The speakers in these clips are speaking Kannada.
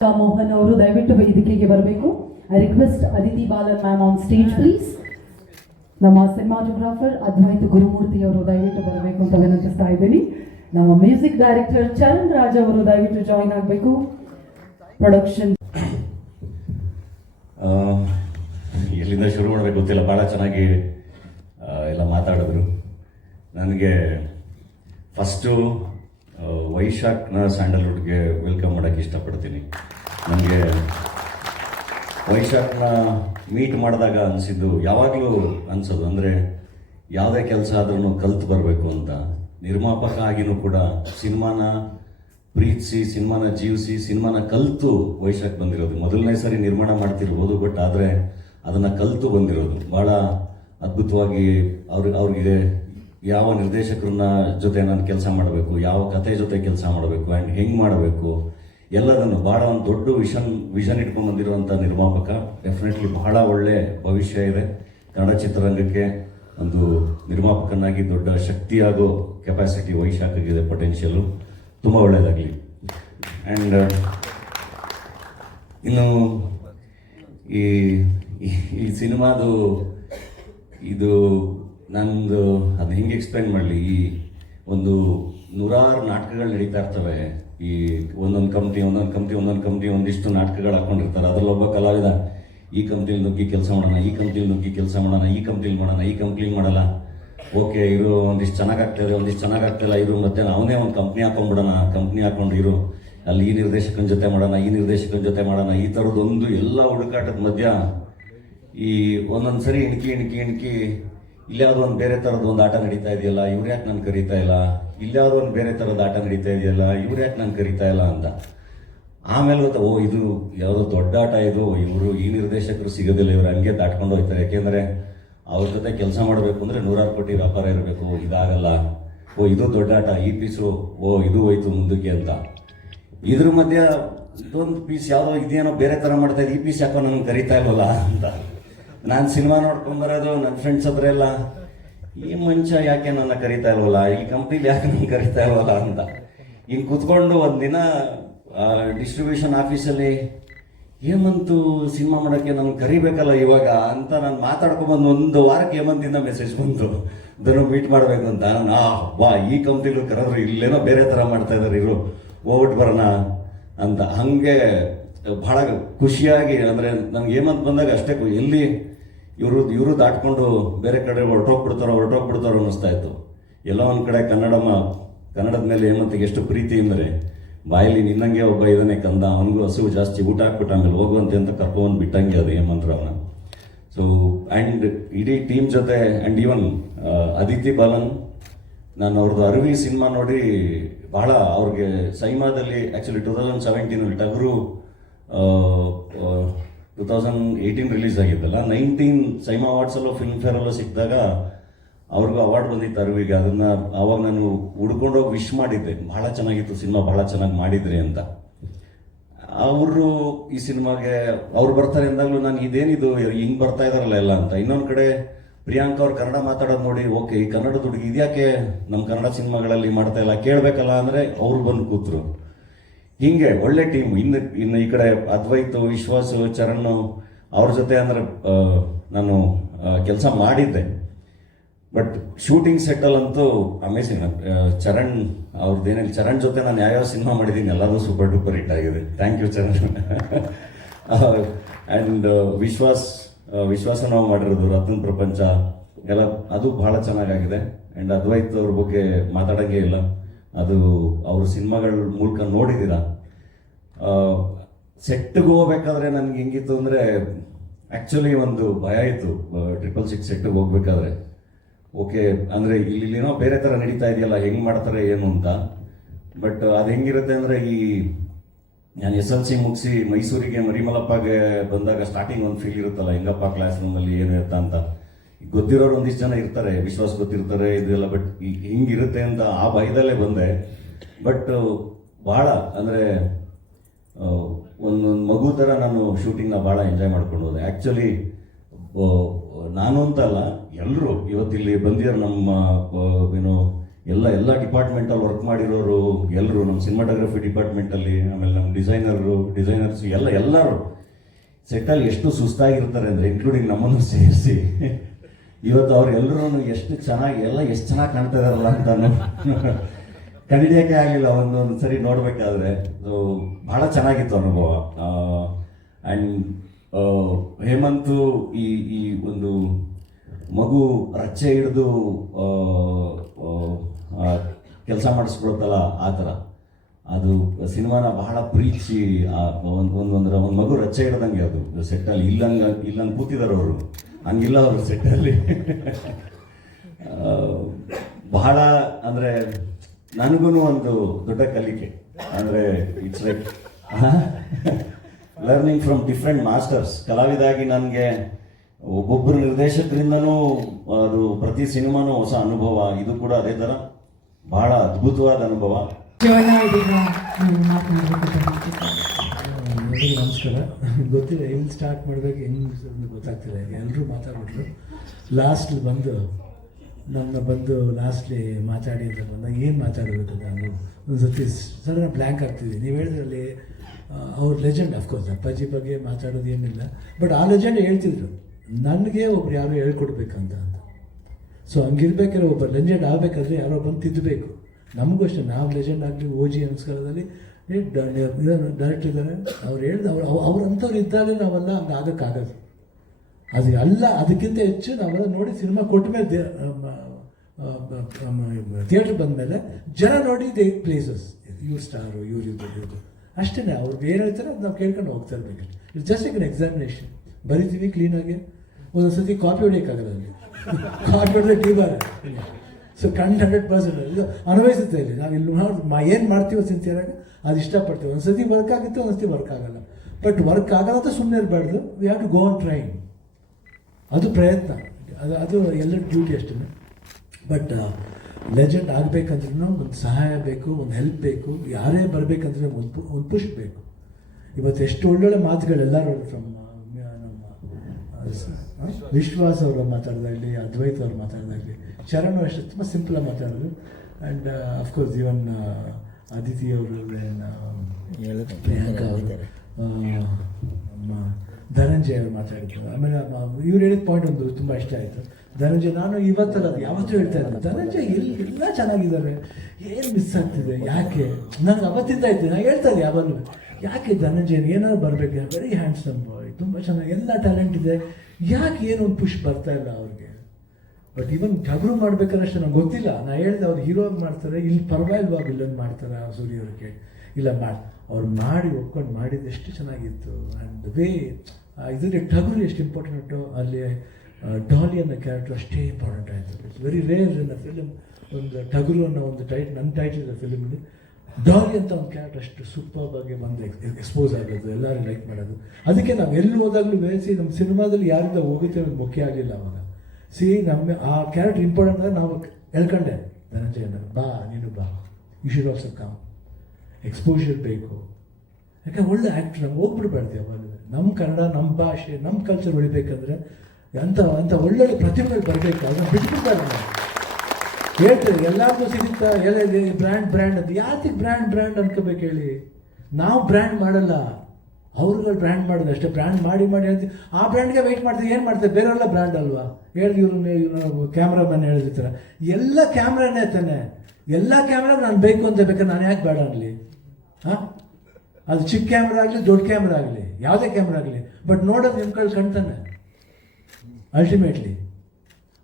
ಮೋಹನ್ ಅವರು ದಯವಿಟ್ಟು ವೇದಿಕೆಗೆ ಬರಬೇಕು. I request Aditi Balan ma'am on stage please. ನಮ್ಮ ಸಿನಿಮಾಟೋಗ್ರಾಫರ್ ಅದ್ವೈತ್ ಗುರುಮೂರ್ತಿ ಅವರು ದಯವಿಟ್ಟು ಬರಬೇಕು ಅಂತ ವಿನಂತಿಸ್ತಾ ಇದ್ದೀನಿ. ನಮ್ಮ ಮ್ಯೂಸಿಕ್ ಡೈರೆಕ್ಟರ್ ಚರಣ್ ರಾಜ್ ಅವರು ದಯವಿಟ್ಟು ಜಾಯಿನ್ ಆಗಬೇಕು. ಪ್ರೊಡಕ್ಷನ್ ಎಲ್ಲಿಂದ ಶುರು ಮಾಡಬೇಕು ಗೊತ್ತಿಲ್ಲ, ಭಾಳ ಚೆನ್ನಾಗಿ ಎಲ್ಲ ಮಾತಾಡಿದ್ರು. ನನಗೆ ಫಸ್ಟು ವೈಶಾಖ್ನ ಸ್ಯಾಂಡಲ್ವುಡ್ಗೆ ವೆಲ್ಕಮ್ ಮಾಡೋಕ್ಕೆ ಇಷ್ಟಪಡ್ತೀನಿ. ನನಗೆ ವೈಶಾಖ್ನ ಮೀಟ್ ಮಾಡಿದಾಗ ಅನಿಸಿದ್ದು, ಯಾವಾಗಲೂ ಅನಿಸೋದು ಅಂದರೆ ಯಾವುದೇ ಕೆಲಸ ಆದ್ರೂ ಕಲ್ತು ಬರಬೇಕು ಅಂತ. ನಿರ್ಮಾಪಕ ಆಗಿನೂ ಕೂಡ ಸಿನಿಮಾನ ಪ್ರೀತಿಸಿ, ಸಿನಿಮಾನ ಜೀವಿಸಿ, ಸಿನಿಮಾನ ಕಲಿತು ವೈಶಾಖ್ ಬಂದಿರೋದು. ಮೊದಲನೇ ಸರಿ ನಿರ್ಮಾಣ ಮಾಡ್ತಿರ್ಬೋದು, ಬಟ್ ಆದರೆ ಅದನ್ನು ಕಲಿತು ಬಂದಿರೋದು. ಭಾಳ ಅದ್ಭುತವಾಗಿ ಅವ್ರಿಗೆ ಯಾವ ನಿರ್ದೇಶಕರನ್ನ ಜೊತೆ ನಾನು ಕೆಲಸ ಮಾಡಬೇಕು, ಯಾವ ಕತೆ ಜೊತೆ ಕೆಲಸ ಮಾಡಬೇಕು ಆ್ಯಂಡ್ ಹೆಂಗೆ ಮಾಡಬೇಕು ಎಲ್ಲದನ್ನು ಭಾಳ ಒಂದು ದೊಡ್ಡ ವಿಷನ್ ಇಟ್ಕೊಂಡು ಬಂದಿರುವಂಥ ನಿರ್ಮಾಪಕ. ಡೆಫಿನೆಟ್ಲಿ ಬಹಳ ಒಳ್ಳೆ ಭವಿಷ್ಯ ಇದೆ. ಕನ್ನಡ ಚಿತ್ರರಂಗಕ್ಕೆ ಒಂದು ನಿರ್ಮಾಪಕನಾಗಿ ದೊಡ್ಡ ಶಕ್ತಿಯಾಗೋ ಕೆಪಾಸಿಟಿ ವೈಶಾಖಿಗಿದೆ, ಪೊಟೆನ್ಷಿಯಲು. ತುಂಬ ಒಳ್ಳೆಯದಾಗಲಿ. ಆ್ಯಂಡ್ ಇನ್ನು ಈ ಸಿನಿಮಾದು ಇದು ನಂದು ಅದು ಹೆಂಗೆ ಎಕ್ಸ್ಪ್ಲೈನ್ ಮಾಡಲಿ. ಈ ಒಂದು 100 ನಾಟಕಗಳು ನಡೀತಾ ಇರ್ತವೆ. ಈ ಒಂದೊಂದು ಕಂಪ್ನಿ ಒಂದಿಷ್ಟು ನಾಟಕಗಳು ಹಾಕ್ಕೊಂಡಿರ್ತಾರೆ. ಅದರಲ್ಲಿ ಒಬ್ಬ ಕಲಾವಿದ ಈ ಕಂಪ್ನಿಲಿ ನುಗ್ಗಿ ಕೆಲಸ ಮಾಡೋಣ, ಈ ಕಂಪ್ನಿಲಿ ನುಗ್ಗಿ ಕೆಲಸ ಮಾಡೋಣ, ಈ ಕಂಪ್ನಿಲಿ ಮಾಡೋಣ, ಈ ಕಂಪ್ನಿಲಿ ಮಾಡಲ್ಲ. ಓಕೆ, ಇವರು ಒಂದಿಷ್ಟು ಚೆನ್ನಾಗಾಗ್ತಾಯಿದೆ, ಒಂದಿಷ್ಟು ಚೆನ್ನಾಗಾಗ್ತಿಲ್ಲ, ಇವರು ಮತ್ತೆ ಅವನೇ ಒಂದು ಕಂಪ್ನಿ ಹಾಕೊಂಡ್ಬಿಡೋಣ, ಕಂಪ್ನಿ ಹಾಕೊಂಡು ಇರು ಅಲ್ಲಿ ಈ ನಿರ್ದೇಶಕನ ಜೊತೆ ಮಾಡೋಣ, ಈ ನಿರ್ದೇಶಕನ ಜೊತೆ ಮಾಡೋಣ. ಈ ಥರದ್ದೊಂದು ಎಲ್ಲ ಹುಡುಕಾಟದ ಮಧ್ಯ ಈ ಒಂದೊಂದು ಸರಿ ಇಣಕಿ ಇಲ್ಲಾವುದೋ ಒಂದು ಬೇರೆ ಥರದ್ದು ಒಂದು ಆಟ ನಡೀತಾ ಇದೆಯಲ್ಲ, ಇವ್ರು ಯಾಕೆ ನಾನು ಕರೀತಾ ಇಲ್ಲ, ಇಲ್ಲಾವುದೋ ಒಂದು ಬೇರೆ ಥರದ ಆಟ ನಡೀತಾ ಇದೆಯಲ್ಲ, ಇವ್ರು ಯಾಕೆ ನಾನು ಕರೀತಾ ಇಲ್ಲ ಅಂತ. ಆಮೇಲೆ ಗೊತ್ತಾ, ಇದು ಯಾವುದೋ ದೊಡ್ಡ ಆಟ, ಇದು ಇವರು ಈ ನಿರ್ದೇಶಕರು ಸಿಗೋದಿಲ್ಲ, ಇವರು ಹಂಗೆ ದಾಟ್ಕೊಂಡು ಹೋಗ್ತಾರೆ. ಯಾಕೆಂದರೆ ಅವ್ರ ಜೊತೆ ಕೆಲಸ ಮಾಡಬೇಕು ಅಂದರೆ 100 ಕೋಟಿ ವ್ಯಾಪಾರ ಇರಬೇಕು, ಇದಾಗಲ್ಲ. ಇದು ದೊಡ್ಡ ಆಟ, ಈ ಪೀಸು ಇದು ಹೋಯ್ತು ಮುಂದಕ್ಕೆ ಅಂತ. ಇದ್ರ ಮಧ್ಯ ಇದೊಂದು ಪೀಸ್ ಯಾವುದೋ ಇದೇನೋ ಬೇರೆ ಥರ ಮಾಡ್ತಾ ಇದೆ, ಈ ಪೀಸ್ ಯಾಕೋ ನನಗೆ ಕರೀತಾ ಇಲ್ವಲ್ಲ ಅಂತ. ನಾನು ಸಿನಿಮಾ ನೋಡ್ಕೊಂಬರೋದು ನನ್ನ ಫ್ರೆಂಡ್ಸ್ ಹತ್ರ ಎಲ್ಲ, ಈ ಮನುಷ್ಯ ಯಾಕೆ ನನ್ನ ಕರೀತಾ ಇಲ್ವಲ್ಲ, ಈ ಕಂಪ್ನಿಲಿ ಯಾಕೆ ನನ್ನ ಕರೀತಾ ಇಲ್ವಲ್ಲ ಅಂತ. ಹಿಂಗೆ ಕೂತ್ಕೊಂಡು ಒಂದಿನ ಡಿಸ್ಟ್ರಿಬ್ಯೂಷನ್ ಆಫೀಸಲ್ಲಿ ಹೇಮಂತು ಸಿನಿಮಾ ಮಾಡೋಕ್ಕೆ ನನಗೆ ಕರಿಬೇಕಲ್ಲ ಇವಾಗ ಅಂತ ನಾನು ಮಾತಾಡ್ಕೊಂಬಂದು 1 ವಾರಕ್ಕೆ ಹೇಮಂತಿಂದ ಮೆಸೇಜ್ ಬಂತು, ಅದನ್ನು ಮೀಟ್ ಮಾಡಬೇಕು ಅಂತ. ನಾನು ಈ ಕಂಪ್ನಿಗಳು ಕರೆದ್ರು, ಇಲ್ಲೇನೋ ಬೇರೆ ಥರ ಮಾಡ್ತಾ ಇದ್ದಾರೆ, ಇವರು ಹೋಗ್ಬಿಟ್ಟು ಬರೋಣ ಅಂತ. ಹಾಗೆ ಭಾಳ ಖುಷಿಯಾಗಿ, ಅಂದರೆ ನನಗೆ ಹೇಮಂತ್ ಬಂದಾಗ ಅಷ್ಟೇ ಎಲ್ಲಿ ಇವರು ದಾಟ್ಕೊಂಡು ಬೇರೆ ಕಡೆ ಹೊರಟೋಗ್ಬಿಡ್ತಾರೋ ಅನ್ನಿಸ್ತಾ ಇತ್ತು. ಎಲ್ಲೋ ಒಂದು ಕಡೆ ಕನ್ನಡದ ಮೇಲೆ ಹೇಮಂತಿಗೆ ಎಷ್ಟು ಪ್ರೀತಿ ಅಂದರೆ, ಬಾಯಲ್ಲಿ ನಿನ್ನಂಗೆ ಒಬ್ಬ ಇದನ್ನೇ ಕಂದ, ಅವನಿಗೂ ಹಸಿವು ಜಾಸ್ತಿ, ಊಟ ಹಾಕ್ಬಿಟ್ಟು ಆಮೇಲೆ ಹೋಗುವಂತೆ ಅಂತ ಕರ್ಕೊಂಡು ಬಿಟ್ಟಂಗೆ ಅದು ಹೇಮಂತ್ರವನ್ನ. ಸೊ ಆ್ಯಂಡ್ ಇಡೀ ಟೀಮ್ ಜೊತೆ ಆ್ಯಂಡ್ ಈವನ್ ಅದಿತಿ ಬಾಲನ್, ನಾನು ಅವ್ರದ್ದು ಅರವಿ ಸಿನಿಮಾ ನೋಡಿ ಬಹಳ ಅವ್ರಿಗೆ ಸೈಮಾದಲ್ಲಿ ಆ್ಯಕ್ಚುಲಿ 2017 ಟಗರು 2018 ರಿಲೀಸ್ ಆಗಿದ್ದಲ್ಲ, 19 ಸೈಮಾ ಅವಾರ್ಡ್ಸಲ್ಲೂ ಫಿಲ್ಮ್ಫೇರಲ್ಲೂ ಸಿಕ್ಕಿದಾಗ ಅವ್ರಿಗೂ ಅವಾರ್ಡ್ ಬಂದಿತ್ತು ಅರವಿಗೆ. ಅದನ್ನು ಆವಾಗ ನಾನು ಹುಡ್ಕೊಂಡೋಗಿ ವಿಶ್ ಮಾಡಿದ್ದೆ, ಭಾಳ ಚೆನ್ನಾಗಿತ್ತು ಸಿನಿಮಾ, ಭಾಳ ಚೆನ್ನಾಗಿ ಮಾಡಿದ್ರಿ ಅಂತ. ಅವರು ಈ ಸಿನಿಮಾಗೆ ಅವ್ರು ಬರ್ತಾರೆ ಅಂದಾಗಲೂ ನಾನು ಇದೇನಿದು ಹಿಂಗೆ ಬರ್ತಾ ಇದಾರಲ್ಲ ಎಲ್ಲ ಅಂತ. ಇನ್ನೊಂದು ಕಡೆ ಪ್ರಿಯಾಂಕಾ ಅವ್ರು ಕನ್ನಡ ಮಾತಾಡೋದು ನೋಡಿ, ಓಕೆ ಈ ಕನ್ನಡದ ಹುಡುಗಿ ಇದ್ಯಾಕೆ ನಮ್ಮ ಕನ್ನಡ ಸಿನಿಮಾಗಳಲ್ಲಿ ಮಾಡ್ತಾ ಇಲ್ಲ, ಕೇಳಬೇಕಲ್ಲ ಅಂದರೆ ಅವ್ರು ಬಂದು ಕೂತರು. ಹೀಗೆ ಒಳ್ಳೆ ಟೀಮ್. ಇನ್ನು ಈ ಕಡೆ ಅದ್ವೈತ್, ವಿಶ್ವಾಸ್, ಚರಣ್ ಅವ್ರ ಜೊತೆ ಅಂದರೆ ನಾನು ಕೆಲಸ ಮಾಡಿದ್ದೆ. ಬಟ್ ಶೂಟಿಂಗ್ ಸೆಟ್ಟಲ್ಲಂತೂ ಅಮೇಸಿಂಗ್. ಚರಣ್ ಅವ್ರದ್ದೇನಿಲ್ಲ, ಚರಣ್ ಜೊತೆ ನಾನು ಯಾವ್ಯಾವ ಸಿನಿಮಾ ಮಾಡಿದ್ದೀನಿ ಎಲ್ಲರೂ ಸೂಪರ್ ಡೂಪರ್ ಹಿಟ್ ಆಗಿದೆ. Thank you Charan. ಆ್ಯಂಡ್ ವಿಶ್ವಾಸ ನಾವು ಮಾಡಿರೋದು ರತ್ನ ಪ್ರಪಂಚ ಎಲ್ಲ, ಅದು ಭಾಳ ಚೆನ್ನಾಗಾಗಿದೆ. ಆ್ಯಂಡ್ ಅದ್ವೈತ್ ಅವ್ರ ಬಗ್ಗೆ ಮಾತಾಡೋಂಗೇ ಇಲ್ಲ, ಅದು ಅವ್ರ ಸಿನಿಮಾಗಳ ಮೂಲಕ ನೋಡಿದ್ದೀರ. ಸೆಟ್ಟಿಗೆ ಹೋಗ್ಬೇಕಾದ್ರೆ ನನಗೆ ಹೆಂಗಿತ್ತು ಅಂದರೆ, ಆ್ಯಕ್ಚುಲಿ ಒಂದು ಭಯ ಇತ್ತು 666 ಸೆಟ್ಟಿಗೆ ಹೋಗ್ಬೇಕಾದ್ರೆ. ಓಕೆ ಅಂದರೆ ಇಲ್ಲೇನೋ ಬೇರೆ ಥರ ನಡೀತಾ ಇದೆಯಲ್ಲ, ಹೆಂಗೆ ಮಾಡ್ತಾರೆ ಏನು ಅಂತ. ಬಟ್ ಅದು ಹೆಂಗಿರುತ್ತೆ ಅಂದರೆ, ನಾನು SLC ಮುಗಿಸಿ ಮೈಸೂರಿಗೆ ಮರಿಮಲಪ್ಪಗೆ ಬಂದಾಗ ಸ್ಟಾರ್ಟಿಂಗ್ ಒಂದು ಫೀಲ್ ಇರುತ್ತಲ್ಲ, ಹೆಂಗಪ್ಪ ಕ್ಲಾಸ್ ರೂಮಲ್ಲಿ ಏನು ಇರ್ತಾ ಅಂತ. ಗೊತ್ತಿರೋರು ಒಂದಿಷ್ಟು ಜನ ಇರ್ತಾರೆ, ವಿಶ್ವಾಸ ಗೊತ್ತಿರ್ತಾರೆ ಇದೆಲ್ಲ, ಬಟ್ ಹಿಂಗಿರುತ್ತೆ ಅಂತ ಆ ಭಯದಲ್ಲೇ ಬಂದೆ. ಬಟ್ ಭಾಳ ಅಂದರೆ ಒಂದೊಂದು ಮಗು ಥರ ನಾನು ಶೂಟಿಂಗ್ನ ಭಾಳ ಎಂಜಾಯ್ ಮಾಡ್ಕೊಂಡು ಹೋದೆ. ಆ್ಯಕ್ಚುಲಿ ನಾನು ಅಂತಲ್ಲ, ಎಲ್ಲರೂ ಇವತ್ತಿಲ್ಲಿ ಬಂದಿರೋ ನಮ್ಮ ಎಲ್ಲ ಡಿಪಾರ್ಟ್ಮೆಂಟಲ್ಲಿ ವರ್ಕ್ ಮಾಡಿರೋರು ಎಲ್ಲರೂ, ನಮ್ಮ ಸಿನಿಮಾಟೋಗ್ರಫಿ ಡಿಪಾರ್ಟ್ಮೆಂಟಲ್ಲಿ, ಆಮೇಲೆ ನಮ್ಮ ಡಿಸೈನರ್ಸ್ ಎಲ್ಲರೂ ಸೆಟ್ಟಲ್ಲಿ ಎಷ್ಟು ಸುಸ್ತಾಗಿರ್ತಾರೆ ಅಂದರೆ, ಇನ್ಕ್ಲೂಡಿಂಗ್ ನಮ್ಮನ್ನು ಸೇರಿಸಿ, ಇವತ್ತು ಅವ್ರು ಎಲ್ಲರೂ ಎಷ್ಟು ಚೆನ್ನಾಗಿ ಕಾಣ್ತಾ ಇದಾರಲ್ಲ ಅಂತಾನು ಕಂಡಿಡಿಯೋಕ್ಕೆ ಆಗಲಿಲ್ಲ ಒಂದೊಂದು ಸರಿ ನೋಡಬೇಕಾದ್ರೆ. ಸೊ ಭಾಳ ಚೆನ್ನಾಗಿತ್ತು ಅನುಭವ. ಆ್ಯಂಡ್ ಹೇಮಂತ್ ಈ ಒಂದು ಮಗು ರಚ್ಚೆ ಹಿಡಿದು ಕೆಲಸ ಮಾಡಿಸ್ಕೊಡುತ್ತಲ್ಲ ಆ ಥರ, ಅದು ಸಿನಿಮಾನ ಬಹಳ ಪ್ರೀತಿ. ಒಂದು ಮಗು ರಚ್ಚೆ ಹಿಡ್ದಂಗೆ ಅದು ಸೆಟ್ಟಲ್ಲಿ ಇಲ್ಲಂಗೆ ಕೂತಿದ್ದಾರೆ ಅವರು, ಹಂಗಿಲ್ಲ ಅವರು ಸೆಟ್ಟಲ್ಲಿ. ಬಹಳ ಅಂದರೆ ನನಗೂ ಒಂದು ದೊಡ್ಡ ಕಲಿಕೆ ಅಂದರೆ, it's like learning from different masters. ಕಲಾವಿದಾಗಿ ನನಗೆ ಒಬ್ಬೊಬ್ಬರು ನಿರ್ದೇಶಕರಿಂದನೂ ಅದು ಪ್ರತಿ ಸಿನಿಮಾನೂ ಹೊಸ ಅನುಭವ. ಇದು ಕೂಡ ಅದೇ ಥರ ಬಹಳ ಅದ್ಭುತವಾದ ಅನುಭವ. ನಮಸ್ಕಾರ. ಗೊತ್ತಿಲ್ಲ ಹೆಂಗೆ ಸ್ಟಾರ್ಟ್ ಮಾಡಬೇಕು, ಹೆಂಗೆ ಗೊತ್ತಾಗ್ತಿಲ್ಲ. ಈಗ ಎಲ್ಲರೂ ಮಾತಾಡ್ಬಿಟ್ರು. ಲಾಸ್ಟ್ಲಿ ಬಂದು ಲಾಸ್ಟ್ಲಿ ಮಾತಾಡಿ ಅಂತ ಬಂದಾಗ ಏನು ಮಾತಾಡಬೇಕು ನಾನು ಒಂದು ಸತಿ ಸಡನ್ ಬ್ಲ್ಯಾಂಕ್ ಆಗ್ತಿದ್ವಿ. ನೀವು ಹೇಳಿದ್ರಲ್ಲಿ ಅವ್ರ ಲೆಜೆಂಡ್, ಅಫ್ಕೋರ್ಸ್ ಅಪ್ಪಾಜಿ ಬಗ್ಗೆ ಮಾತಾಡೋದು ಏನಿಲ್ಲ, ಬಟ್ ಆ ಲೆಜೆಂಡ್ ಹೇಳ್ತಿದ್ರು ನನಗೆ ಒಬ್ರು ಯಾರು ಹೇಳ್ಕೊಡ್ಬೇಕಂತ. ಸೊ ಹಂಗಿರ್ಬೇಕಾದ್ರೆ ಒಬ್ಬ ಲೆಜೆಂಡ್ ಆಗಬೇಕಾದ್ರೆ ಯಾರೋ ಬಂದು ತಿದ್ದಬೇಕು. ನಮಗೂ ಅಷ್ಟೇ, ನಾವು ಲೆಜೆಂಡ್ ಆಗಲಿ OG ನಮಸ್ಕಾರದಲ್ಲಿ ಡೈರೆಕ್ಟರ್ ಇದ್ದಾರೆ, ಅವ್ರು ಹೇಳಿದ ಅವ್ರಂಥವ್ರು ಇದ್ದಾಗ ನಾವೆಲ್ಲ ಹಂಗೆ ಆಗೋಕ್ಕಾಗೋದು. ಅದು ಅಲ್ಲ, ಅದಕ್ಕಿಂತ ಹೆಚ್ಚು ನಾವೆಲ್ಲ ನೋಡಿ ಸಿನಿಮಾ ಕೊಟ್ಟ ಮೇಲೆ ಥಿಯೇಟ್ರ್ ಬಂದಮೇಲೆ ಜನ ನೋಡಿ ಪ್ಲೇಸಸ್, ಇವ್ರು ಸ್ಟಾರು, ಇವ್ರು ಅಷ್ಟೇ. ಅವ್ರು ಏನು ಹೇಳ್ತಾರೆ ಅದು ನಾವು ಕೇಳ್ಕೊಂಡು ಹೋಗ್ತಾ ಇರ್ಬೇಕು. It's just like examination. ಬರಿತೀವಿ ಕ್ಲೀನಾಗಿ, ಒಂದೊಂದು ಸತಿ ಕಾಪಿ ಹೊಡಿಯೋಕ್ಕಾಗಲ್ಲ, ಅಲ್ಲಿ ಕಾಪಿ ಹೊಡೆದ್ರೆ ಟೀಬಾರ. ಸೊ 100% ಇದು ಅನ್ವಯಿಸುತ್ತೆ ಇಲ್ಲಿ. ನಾವು ಇಲ್ಲಿ ಏನು ಮಾಡ್ತೀವೋ ಸಿನ್ಸಿಯರಾಗಿ ಅದು ಇಷ್ಟಪಡ್ತೀವಿ. ಒಂದು ಸತಿ ವರ್ಕ್ ಆಗುತ್ತೆ, ಒಂದು ಸತಿ ವರ್ಕ್ ಆಗಲ್ಲ. ಬಟ್ ವರ್ಕ್ ಆಗಲ್ಲ ಅಂತ ಸುಮ್ಮನೆ ಇರಬಾರ್ದು. We have to go on train. ಅದು ಪ್ರಯತ್ನ, ಅದು ಎಲ್ಲರ ಡ್ಯೂಟಿ ಅಷ್ಟೇ. ಬಟ್ ಲೆಜೆಂಡ್ ಆಗಬೇಕಂದ್ರೂ ಒಂದು ಸಹಾಯ ಬೇಕು, ಒಂದು ಹೆಲ್ಪ್ ಬೇಕು. ಯಾರೇ ಬರಬೇಕಂದ್ರೆ ಒಂದು ಪುಷ್ ಬೇಕು. ಇವತ್ತು ಎಷ್ಟು ಒಳ್ಳೊಳ್ಳೆ ಮಾತುಗಳೆಲ್ಲರೂ ಫ್ರಮ್ ನಮ್ಮ ವಿಶ್ವಾಸ್ ಅವರು ಮಾತಾಡಿದಾಗಲಿ, ಅದ್ವೈತ್ ಅವ್ರು ಮಾತಾಡಿದಾಗಲಿ, ಶರಣ್ ಅಷ್ಟು ತುಂಬ ಸಿಂಪಲಾಗಿ ಮಾತಾಡೋದು. ಆ್ಯಂಡ್ ಅಫ್ಕೋರ್ಸ್ ಇವನ್ ಅದಿತಿ ಅವರು, ಪ್ರಿಯಾಂಕಾ ಅವರು, ಧನಂಜಯ್ ಅವರು ಮಾತಾಡಿದ್ರು. ಆಮೇಲೆ ಇವ್ರು ಹೇಳಿದ ಪಾಯಿಂಟ್ ಒಂದು ತುಂಬ ಇಷ್ಟ ಆಯಿತು. ಧನಂಜಯ್, ನಾನು ಇವತ್ತಲ್ಲ ಅದು ಯಾವತ್ತೂ ಹೇಳ್ತಾ ಇದ್ದೆ, ಧನಂಜಯ್ ಎಲ್ಲ ಚೆನ್ನಾಗಿದ್ದಾರೆ, ಏನು ಮಿಸ್ ಆಗ್ತಿದೆ, ಯಾಕೆ? ನನಗೆ ಅವತ್ತಿಂದ ಇದ್ದೆ, ನಾನು ಹೇಳ್ತಾ ಇದ್ದೆ ಯಾವಾಗಲೂ, ಯಾಕೆ ಧನಂಜಯ್ ಏನಾದ್ರು ಬರಬೇಕು, ವೆರಿ ಹ್ಯಾಂಡ್ಸಮ್ ಬಾಯ್, ತುಂಬ ಚೆನ್ನಾಗಿ ಎಲ್ಲ ಟ್ಯಾಲೆಂಟ್ ಇದೆ, ಯಾಕೆ ಏನು ಒಂದು ಪುಷ್ ಬರ್ತಾ ಇಲ್ಲ ಅವ್ರಿಗೆ? ಬಟ್ ಇವನ್ ಟಗರು ಮಾಡ್ಬೇಕಾದ್ರೆ ಅಷ್ಟೇ ನಂಗೆ ಗೊತ್ತಿಲ್ಲ. ನಾನು ಹೇಳಿದೆ ಅವ್ರು ಹೀರೋ ಮಾಡ್ತಾರೆ, ಇಲ್ಲಿ ಪರವಾಗಿಲ್ವಾ ವಿಲನ್ ಮಾಡ್ತಾರೆ ಸೂರ್ಯ ಅವ್ರಿಗೆ? ಇಲ್ಲ ಅವ್ರು ಮಾಡಿ ಒಪ್ಕೊಂಡು ಮಾಡಿದ್ದು ಎಷ್ಟು ಚೆನ್ನಾಗಿತ್ತು. ಆ್ಯಂಡ್ ವೇ ಇದರಲ್ಲಿ ಟಗರು ಎಷ್ಟು ಇಂಪಾರ್ಟೆಂಟು, ಅಲ್ಲಿ ಡಾಲಿ ಅನ್ನೋ ಕ್ಯಾರೆಕ್ಟರ್ ಅಷ್ಟೇ ಇಂಪಾರ್ಟೆಂಟ್ ಆಯಿತು. It's very rare in a film ಒಂದು ಟಗರು ಅನ್ನೋ ಒಂದು ನನ್ನ ಟೈಟಲ್ ಇದೆ ಫಿಲಮಲ್ಲಿ. ಡಾಲಿ ಅಂತ ಒಂದು ಕ್ಯಾರೆಕ್ಟರ್ ಅಷ್ಟು ಸೂಪರ್ ಆಗಿ ಬಂದು ಎಕ್ಸ್ಪೋಸ್ ಆಗೋದು, ಎಲ್ಲರೂ ಲೈಕ್ ಮಾಡೋದು. ಅದಕ್ಕೆ ನಾವು ಎಲ್ಲಿ ಹೋದಾಗಲೂ ಬೇಯಿಸಿ ನಮ್ಮ ಸಿನಿಮಾದಲ್ಲಿ ಯಾರಿಂದ ಹೋಗುತ್ತೆ ಅನ್ನೋದು ಮುಖ್ಯ ಆಗಲಿಲ್ಲ ಅವಾಗ. ನಮ್ಮ ಆ ಕ್ಯಾರೆಕ್ಟರ್ ಇಂಪಾರ್ಟೆಂಟ್ ಅಂದರೆ ನಾವು ಹೇಳ್ಕೊಂಡೆ ಧನಂಜಯನ, ಬಾ ನೀನು ಬಾ, you should also come, exposure ಬೇಕು. ಯಾಕೆ ಒಳ್ಳೆ ಆ್ಯಕ್ಟ್ರ್ ನಮ್ಗೆ ಹೋಗ್ಬಿಡ್ಬಾರ್ದು ಯಾವಾಗ. ನಮ್ಮ ಕನ್ನಡ, ನಮ್ಮ ಭಾಷೆ, ನಮ್ಮ ಕಲ್ಚರ್ ಉಳಿಬೇಕಂದ್ರೆ ಅಂಥ ಒಳ್ಳೊಳ್ಳೆ ಪ್ರತಿಭೆಗಳು ಬರಬೇಕು. ಅದನ್ನು ಬಿಟ್ಬಿಡ್ತಾರೆ. ನಾವು ಹೇಳ್ತೇವೆ ಎಲ್ಲರಿಗೂ ಸಿಗುತ್ತಾ, ಎಲ್ಲ ಬ್ರ್ಯಾಂಡ್ ಅಂತ. ಯಾತಿಗೆ ಬ್ರ್ಯಾಂಡ್ ಅನ್ಕೋಬೇಕು ಹೇಳಿ? ನಾವು ಬ್ರ್ಯಾಂಡ್ ಮಾಡಲ್ಲ, ಅವ್ರುಗಳು ಬ್ರ್ಯಾಂಡ್ ಮಾಡೋದು ಅಷ್ಟೇ. ಬ್ರ್ಯಾಂಡ್ ಮಾಡಿ ಹೇಳ್ತೀವಿ, ಆ ಬ್ರ್ಯಾಂಡ್ಗೆ ವೆಯ್ಟ್ ಮಾಡ್ತೀವಿ. ಏನು ಮಾಡ್ತಾರೆ ಬೇರೆಯವರೆಲ್ಲ ಬ್ರ್ಯಾಂಡ್ ಅಲ್ವಾ? ಹೇಳಿ ಇವ್ರು ಕ್ಯಾಮ್ರಾಮನ್ ಹೇಳಿರ್ತಾರೆ, ಎಲ್ಲ ಕ್ಯಾಮ್ರಾನೇ ತಾನೆ, ಎಲ್ಲ ಕ್ಯಾಮ್ರಾ ನಾನು ಬೇಕು ಅಂತ ಬೇಕಾದ್ರೆ ನಾನು ಯಾಕೆ ಬೇಡ ಅನ್ನಲಿ? ಹಾಂ, ಅದು ಚಿಕ್ಕ ಕ್ಯಾಮ್ರಾ ಆಗಲಿ, ದೊಡ್ಡ ಕ್ಯಾಮ್ರಾ ಆಗಲಿ, ಯಾವುದೇ ಕ್ಯಾಮ್ರಾ ಆಗಲಿ, ಬಟ್ ನೋಡೋದು ನಿಮ್ಮ ಕಣ್ಣು ಕಾಣ್ತಾನೆ ಅಲ್ಟಿಮೇಟ್ಲಿ.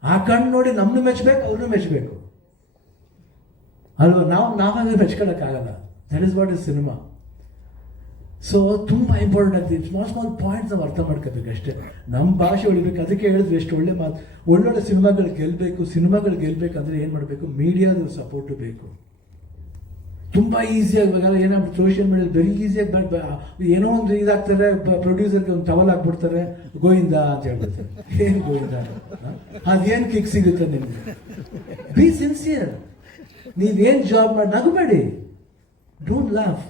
ಆ ಕಣ್ಣು ನೋಡಿ ನಮ್ಮನ್ನು ಮೆಚ್ಚಬೇಕು, ಅವ್ರನ್ನೂ ಮೆಚ್ಚಬೇಕು ಅಲ್ವಾ? ನಾವಾಗಲೇ ಮೆಚ್ಕೊಳ್ಳೋಕ್ಕಾಗಲ್ಲ. That is what is cinema. So ತುಂಬ ಇಂಪಾರ್ಟೆಂಟ್ ಆಗ್ತದೆ. ಸ್ಮಾಲ್ ಪಾಯಿಂಟ್ಸ್ ನಾವು ಅರ್ಥ ಮಾಡ್ಕೋಬೇಕು ಅಷ್ಟೇ. ನಮ್ಮ ಭಾಷೆ ಉಳಿಬೇಕು. ಅದಕ್ಕೆ ಹೇಳಿದ್ರು ಎಷ್ಟು ಒಳ್ಳೆ ಮಾತು, ಒಳ್ಳೊಳ್ಳೆ ಸಿನಿಮಾಗಳು ಗೆಲ್ಲಬೇಕಂದ್ರೆ ಏನು ಮಾಡಬೇಕು? ಮೀಡಿಯಾದ ಸಪೋರ್ಟು ಬೇಕು. ತುಂಬ ಈಸಿಯಾಗಿ ಇವಾಗ ಏನಾಗ್ಬಿಟ್ಟು ಸೋಷಿಯಲ್ ಮೀಡಿಯಾದಲ್ಲಿ ವೆರಿ ಈಸಿಯಾಗಿ ಏನೋ ಒಂದು ಇದಾಗ್ತಾರೆ, ಪ್ರೊಡ್ಯೂಸರ್ಗೆ ಒಂದು ಟವಲ್ ಹಾಕ್ಬಿಡ್ತಾರೆ, ಗೋವಿಂದ ಅಂತ ಹೇಳ್ಬಿಡ್ತಾರೆ. ಏನು ಗೋವಿಂದ? ಅದೇನು ಕಿಕ್ ಸಿಗುತ್ತೆ ನಿಮಗೆ? B sincere. ನೀವೇನು ಜಾಬ್ ಮಾಡಿ ನಗಬೇಡಿ, ಡೋಂಟ್ ಲಾಫ್.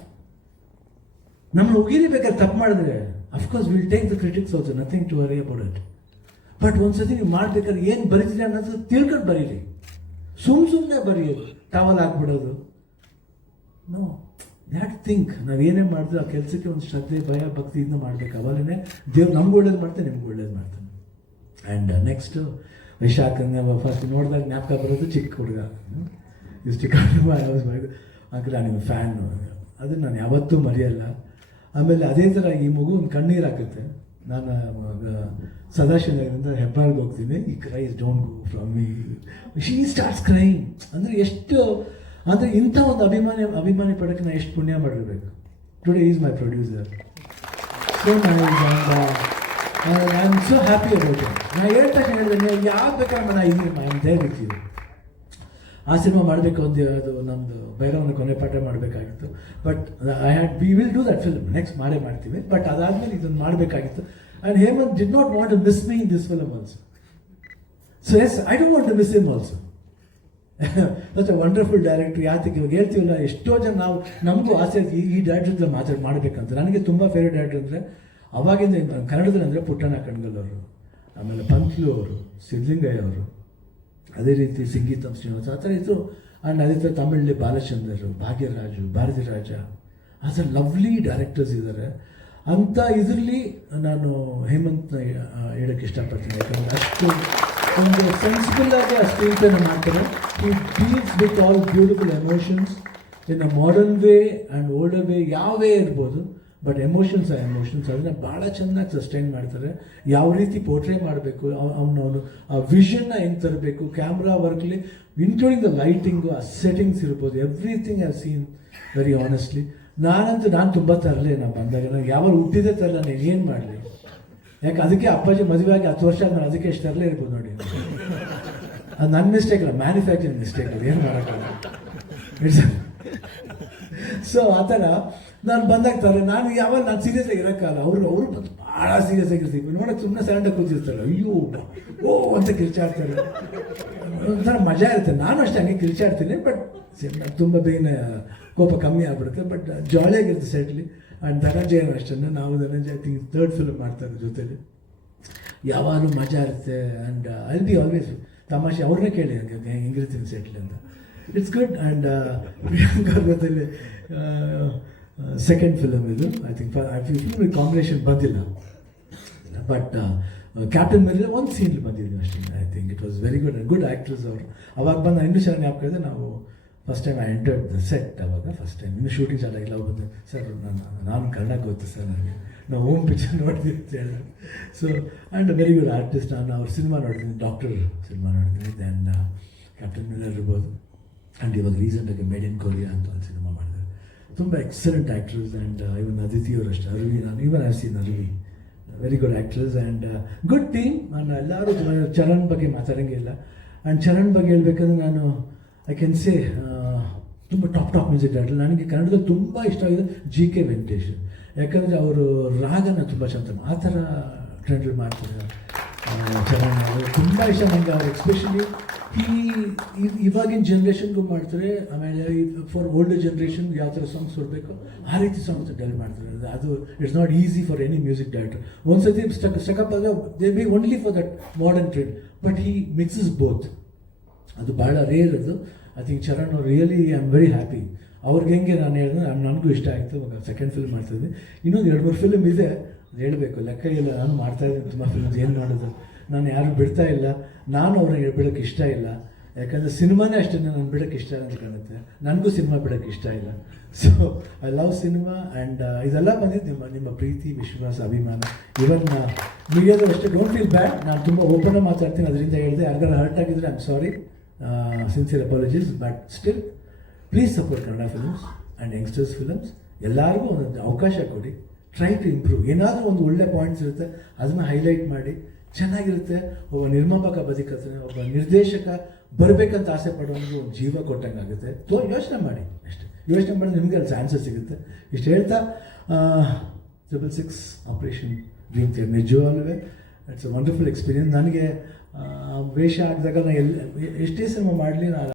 ನಮ್ಮನ್ನು ಉಗಿರಿ ಬೇಕಾದ್ರೆ ತಪ್ಪು ಮಾಡಿದ್ರೆ of course will take the critics also, nothing to worry about it. But ಒಂದ್ಸತಿ ನೀವು ಮಾಡ್ಬೇಕಾದ್ರೆ ಏನು ಬರೀತೀರಿ ಅನ್ನೋದು ತಿಳ್ಕೊಂಡು ಬರೀರಿ. ಸುಮ್ಮನೆ ಬರೆಯೋದು ಟವಲ್ ಹಾಕ್ಬಿಡೋದು. ನೋ, ದ್ಯಾಟ್ ಥಿಂಕ್ ನಾವು ಏನೇ ಮಾಡಿದ್ರು ಆ ಕೆಲಸಕ್ಕೆ ಒಂದು ಶ್ರದ್ಧೆ, ಭಯ, ಭಕ್ತಿಯಿಂದ ಮಾಡಬೇಕು. ಅವಾಗಲೇ ದೇವ್ರು ನಮ್ಗೆ ಒಳ್ಳೇದು ಮಾಡ್ತಾನೆ, ನಿಮ್ಗೆ ಒಳ್ಳೇದು ಮಾಡ್ತಾನೆ. ಆ್ಯಂಡ್ ನೆಕ್ಸ್ಟು ವಿಶಾಖಂಗೆ ಫಸ್ಟ್ ನೋಡಿದಾಗ ಜ್ಞಾಪಕ ಬರೋದು ಚಿಕ್ಕ ಹುಡುಗ, ಇಷ್ಟು ಚಿಕ್ಕ ಅಂಕಲ್ ನಾನು ಫ್ಯಾನ್, ಅದನ್ನು ನಾನು ಯಾವತ್ತೂ ಮರೆಯಲ್ಲ. ಆಮೇಲೆ ಅದೇ ಥರ ಈ ಮಗು ಒಂದು ಕಣ್ಣೀರು ಹಾಕುತ್ತೆ. ನಾನು ಸದಾಶಿವನಗರದಿಂದ ಹೆಬ್ಬಾಳ್ಗೆ ಹೋಗ್ತೀನಿ, ಈ cries don't go from me, she starts crime. ಅಂದರೆ ಎಷ್ಟು ಅಂದರೆ ಇಂಥ ಒಂದು ಅಭಿಮಾನಿ ಪಡೋಕ್ಕೆ ನಾನು ಎಷ್ಟು ಪುಣ್ಯ ಮಾಡಿರಬೇಕು. Today is my producer, so I am so happy about it. ನಾನು ಹೇಳಿದ್ರೆ ಯಾರು ಬೇಕಾದ್ರೆ ನಾನು I am there with you. ಆ ಸಿನಿಮಾ ಮಾಡಬೇಕು ಒಂದು, ಅದು ನಮ್ಮದು ಭೈರವನ ಕೊನೆ ಪಾಠ ಮಾಡಬೇಕಾಗಿತ್ತು. But we will do that film, next ಮಾಡ್ತೀವಿ. ಬಟ್ ಅದಾದಮೇಲೆ ಇದನ್ನು ಮಾಡಬೇಕಾಗಿತ್ತು. And Hemanth did not want to miss me in this film also. So yes, I don't want to miss him also. That's a wonderful director. ಯಾತಕ್ಕೆ ಇವಾಗ ಹೇಳ್ತೀವಲ್ಲ, ಎಷ್ಟೋ ಜನ ನಾವು ನಮಗೂ ಆಸೆ ಈ ಡೈರೆಕ್ಟರ್ ಜೊತೆ ಮಾಡಬೇಕಂತ. ನನಗೆ ತುಂಬ ಫೇವ್ರೇಟ್ ಡೈರೆಕ್ಟರ್ ಅಂದರೆ ಅವಾಗಿಂದ ಕನ್ನಡದಲ್ಲಿ ಅಂದರೆ ಪುಟ್ಟಣ್ಣ ಕಣಗಲ್ ಅವರು, ಆಮೇಲೆ ಪಂತ್ಲು ಅವರು, ಸಿದ್ಧಲಿಂಗಯ್ಯ ಅವರು, ಅದೇ ರೀತಿ ಸಂಗೀತಂ ಶ್ರೀನಿವಾಸ, ಆ ಥರ ಇತ್ತು. ಆ್ಯಂಡ್ ಅದೇ ಥರ ತಮಿಳಲ್ಲಿ ಬಾಲಚಂದ್ರರು, ಭಾಗ್ಯರಾಜು, ಭಾರತಿ ರಾಜ, ಆ ಥರ ಲವ್ಲಿ ಡೈರೆಕ್ಟರ್ಸ್ ಇದ್ದಾರೆ. ಅಂಥ ಇದರಲ್ಲಿ ನಾನು ಹೇಮಂತ್ನ ಹೇಳೋಕ್ಕೆ ಇಷ್ಟಪಡ್ತೀನಿ. ಯಾಕಂದರೆ ಅಷ್ಟು ಒಂದು ಸೆನ್ಸಿಬಲ್ ಆಗಿ ಆ ಸ್ಕ್ರೀನ್ ಮಾಡ್ತಾರೆ. He deals with all beautiful emotions in a modern way and older way, ಯಾವ ವೇ ಇರ್ಬೋದು, ಬಟ್ ಎಮೋಷನ್ಸ್ ಅದನ್ನು ಭಾಳ ಚೆನ್ನಾಗಿ ಸಸ್ಟೈನ್ ಮಾಡ್ತಾರೆ. ಯಾವ ರೀತಿ ಪೋರ್ಟ್ರೇ ಮಾಡಬೇಕು, ಅವನು ಆ ವಿಷನ್ನ ಹೆಂಗೆ ತರಬೇಕು, ಕ್ಯಾಮ್ರಾ ವರ್ಕ್ಲಿ ಇನ್ಕ್ಲೂಡಿಂಗ್ ದ ಲೈಟಿಂಗು, ಆ ಸೆಟ್ಟಿಂಗ್ಸ್ ಇರ್ಬೋದು, everything I seen very honestly. ನಾನು ತುಂಬ ತರಲೆ, ನಾನು ಬಂದಾಗ ನನಗೆ ಯಾವಾಗ ಹುಟ್ಟಿದೆ ತರಲ್ಲ, ನಾನು ಏನು ಮಾಡಲಿ. ಯಾಕೆ ಅದಕ್ಕೆ ಅಪ್ಪಾಜಿ ಮದುವೆ ಆಗಿ 10 ವರ್ಷ ಆದ್ಮೇಲೆ ಅದಕ್ಕೆ ಎಷ್ಟು ತರಲೇ ಇರ್ಬೋದು ನೋಡಿ. ಅದು ನನ್ನ ಮಿಸ್ಟೇಕ್ ಅಲ್ಲ, ಮ್ಯಾನುಫ್ಯಾಕ್ಚರಿಂಗ್ ಮಿಸ್ಟೇಕ್, ಅದು ಏನು ಮಾಡೋಕ್ಕಲ್ಲ. ಸೊ ಆ ಥರ ನಾನು ಬಂದಾಗ ತರಲೆ. ನಾನು ಸೀರಿಯಸ್ ಆಗಿ ಇರೋಕ್ಕಲ್ಲ. ಅವರು ಭಾಳ ಸೀರಿಯಸ್ ಆಗಿರ್ತೀವಿ, ನೋಡೋಕೆ ಸುಮ್ಮನೆ ಸೈಲೆಂಟಾಗಿ ಕೂತಿರ್ತಾರೆ. ಅಯ್ಯೋ ಓ ಅಂತ ಕಿರ್ಚಾಡ್ತಾರೆ, ಒಂಥರ ಮಜಾ ಇರುತ್ತೆ. ನಾನು ಅಷ್ಟೇ ಹಂಗೆ ಕಿರ್ಚಾಡ್ತೀನಿ, ಬಟ್ ತುಂಬ ಬೇಗನೆ ಕೋಪ ಕಮ್ಮಿ ಆಗ್ಬಿಡುತ್ತೆ. ಬಟ್ ಜಾಲಿಯಾಗಿರುತ್ತೆ ಸೆಟ್ಲಿ. ಆ್ಯಂಡ್ ಧನಂಜಯನು ಅಷ್ಟೇ, ನಾವು Dhananjaya I think 3rd film ಮಾಡ್ತಾರೆ ಜೊತೆಲಿ, ಯಾವಾಗಲೂ ಮಜಾ ಇರುತ್ತೆ. ಆ್ಯಂಡ್ ಐ ಬಿ ಆಲ್ವೇಸ್ ತಮಾಷೆ. ಅವ್ರನ್ನೇ ಕೇಳಿ ಹಂಗೆ ಹೆಂಗಿರ್ತೀನಿ ಸೆಟ್ಲಿ ಅಂತ. It's good. ಆ್ಯಂಡ್ ಪ್ರಿಯಾಂಕಾ ಜೊತೆಲಿ ಸೆಕೆಂಡ್ ಫಿಲಮ್ ಇದು. ಐ ಥಿಂಕ್ ಫಿಲ್ಮ್ ಕಾಂಬಿನೇಷನ್ ಬಂದಿಲ್ಲ, ಬಟ್ ಕ್ಯಾಪ್ಟನ್ ಮೇಲೆ ಒಂದು ಸೀನ್ ಬಂದಿದ್ವಿ ಅಷ್ಟೇ. I think it was very good. Good actress ಅವರು. ಅವಾಗ ಬಂದು ಇನ್ನೂ ಚೆನ್ನಾಗಿ ಜ್ಞಾಪಕ. ನಾವು first time I entered the set. ಅವಾಗ ಫಸ್ಟ್ ಟೈಮ್ ಇನ್ನೂ ಶೂಟಿಂಗ್ ಸ್ಟಾರ್ಟ್ ಆಗಿಲ್ಲ. ಬಂದು ಸರ್ ನಾನು ಕನ್ನಡ ಗೊತ್ತು ಸರ್, ನನಗೆ ನಾವು ಹೋಮ್ ಪಿಕ್ಚರ್ ನೋಡ್ತೀವಿ ಅಂತ ಹೇಳಿದ್ರು. So and very good artist. ನಾನು ಅವ್ರ ಸಿನಿಮಾ ನೋಡ್ತೀನಿ, ಡಾಕ್ಟರ್ ಸಿನಿಮಾ ನೋಡ್ತೀನಿ, ದೆನ್ ಕ್ಯಾಪ್ಟನ್ ಮಿಲ್ಲರ್ ಇರ್ಬೋದು. ಆ್ಯಂಡ್ ಇವಾಗ ರೀಸೆಂಟಾಗಿ ಮೇಡ್ ಇನ್ ಕೊರಿಯಾ ಅಂತ ಒಂದು ಸಿನಿಮಾ ಮಾಡಿದ್ದಾರೆ. ತುಂಬ excellent actress. And even Aditi ಅವರು ಅಷ್ಟೇ, ಅರುವಿ, ನಾನು even have seen Aruvi, very good actress and good team. ನಾನು ಎಲ್ಲರೂ ಚರಣ್ ಬಗ್ಗೆ ಮಾತಾಡೋಂಗಿಲ್ಲ. ಆ್ಯಂಡ್ ಚರಣ್ ಬಗ್ಗೆ ಹೇಳ್ಬೇಕಂದ್ರೆ ನಾನು ಐ ಕ್ಯಾನ್ ಸೇ ತುಂಬ ಟಾಪ್ ಮ್ಯೂಸಿಕ್ ಡೈರೆಕ್ಟರ್. ನನಗೆ ಕನ್ನಡದಲ್ಲಿ ತುಂಬ ಇಷ್ಟ ಆಗಿದೆ GK ವೆಂಕಟೇಶ್. ಯಾಕಂದರೆ ಅವರು ರಾಗನ ತುಂಬ ಚಂದ ಆ ಥರ ಟ್ರೆಂಡ್ ಮಾಡ್ತಾರೆ. ಚರಣ್ ಅವರು ತುಂಬ ಇಷ್ಟ ನನಗೆ. ಅವ್ರು ಎಸ್ಪೆಷಲಿ ಇವಾಗಿನ ಜನ್ರೇಷನ್ಗೂ ಮಾಡ್ತಾರೆ. ಆಮೇಲೆ ಫಾರ್ ಓಲ್ಡರ್ ಜನ್ರೇಷನ್ ಯಾವ ಥರ ಸಾಂಗ್ಸ್ ಕೊಡಬೇಕು ಆ ರೀತಿ ಸಾಂಗ್ಸ್ ಡೆಲ್ ಮಾಡ್ತಾರೆ. ಅದು it's not easy for any music director. ಒಂದ್ಸತಿ ಸ್ಟಕಪ್ ಆದರೆ they B only for that modern trend, but he mixes both. ಅದು ಭಾಳ ರೇರ್ ಅದು. ಐ ಥಿಂಕ್ ಚರಣ್ ಅವ್ರು really I am very happy. ಅವ್ರಿಗೆ ಹೆಂಗೆ ನಾನು ಹೇಳಿದ್ರೆ ನನಗೂ ಇಷ್ಟ ಆಯಿತು. ಇವಾಗ ಸೆಕೆಂಡ್ ಫಿಲ್ಮ್ ಮಾಡ್ತಾಯಿದ್ದೆ, ಇನ್ನೊಂದು 2-3 ಫಿಲ್ಮ್ ಇದೆ, ಅದು ಹೇಳಬೇಕು, ಲೆಕ್ಕ ಇಲ್ಲ. ನಾನು ಮಾಡ್ತಾಯಿದ್ದೀನಿ ತುಂಬ ಫಿಲ್ಮ್ಸ್, ಏನು ಮಾಡೋದು, ನಾನು ಯಾರು ಬಿಡ್ತಾ ಇಲ್ಲ. ನಾನು ಅವ್ರಿಗೆ ಬಿಡೋಕ್ಕೆ ಇಷ್ಟ ಇಲ್ಲ, ಯಾಕಂದರೆ ಸಿನಿಮಾನೇ ಅಷ್ಟೇ ನಾನು ಬಿಡೋಕ್ಕೆ ಇಷ್ಟ ಅಂತ ಕಾಣುತ್ತೆ. ನನಗೂ ಸಿನಿಮಾ ಬಿಡೋಕ್ಕೆ ಇಷ್ಟ ಇಲ್ಲ. So I love cinema. And ಇದೆಲ್ಲ ಬಂದಿದ್ದು ನಿಮ್ಮ ಪ್ರೀತಿ, ವಿಶ್ವಾಸ, ಅಭಿಮಾನ. ಇವನ್ ಮೀಡಿಯಾದವರು ಅಷ್ಟೇ, ಡೋಂಟ್ ಫೀಲ್ ಬ್ಯಾಡ್. ನಾನು ತುಂಬ ಓಪನ್ ಮಾತಾಡ್ತೀನಿ, ಅದರಿಂದ ಹೇಳಿದೆ. ಯಾರಿಗಾರ ಹರ್ಟ್ ಆಗಿದ್ರೆ I am sorry, sincere apologies. But still please support Kannada films and youngsters films. ಎಲ್ಲರಿಗೂ ಒಂದೊಂದು ಅವಕಾಶ ಕೊಡಿ. Try to improve. ಏನಾದರೂ ಒಂದು ಒಳ್ಳೆ ಪಾಯಿಂಟ್ಸ್ ಇರುತ್ತೆ, ಅದನ್ನು ಹೈಲೈಟ್ ಮಾಡಿ. ಚೆನ್ನಾಗಿರುತ್ತೆ. ಒಬ್ಬ ನಿರ್ಮಾಪಕ ಬದುಕತ್ತಾನೆ, ಒಬ್ಬ ನಿರ್ದೇಶಕ ಬರಬೇಕಂತ ಆಸೆ ಪಡೋನಿಗೆ ಒಂದು ಜೀವ ಕೊಟ್ಟಂಗೆ ಆಗುತ್ತೆ. ಯೋಚನೆ ಮಾಡಿ ಅಷ್ಟೇ. ಯೋಚನೆ ಮಾಡಿದ್ರೆ ನಿಮಗೆ ಅಲ್ಲಿ ಚಾನ್ಸಸ್ ಸಿಗುತ್ತೆ. ಇಷ್ಟು ಹೇಳ್ತಾ 666 ಆಪರೇಷನ್ ಡ್ರೀಮ್ ಥಿಯೇಟರ್ ನಿಜವಾಗ್ಲೂ ಇಟ್ಸ್ ಅ ವಂಡರ್ಫುಲ್ ಎಕ್ಸ್ಪೀರಿಯನ್ಸ್. ನನಗೆ ವೇಷ ಹಾಕಿದಾಗ ನಾನು ಎಷ್ಟೇ ಸಿನಿಮಾ ಮಾಡಲಿ, ನಾನು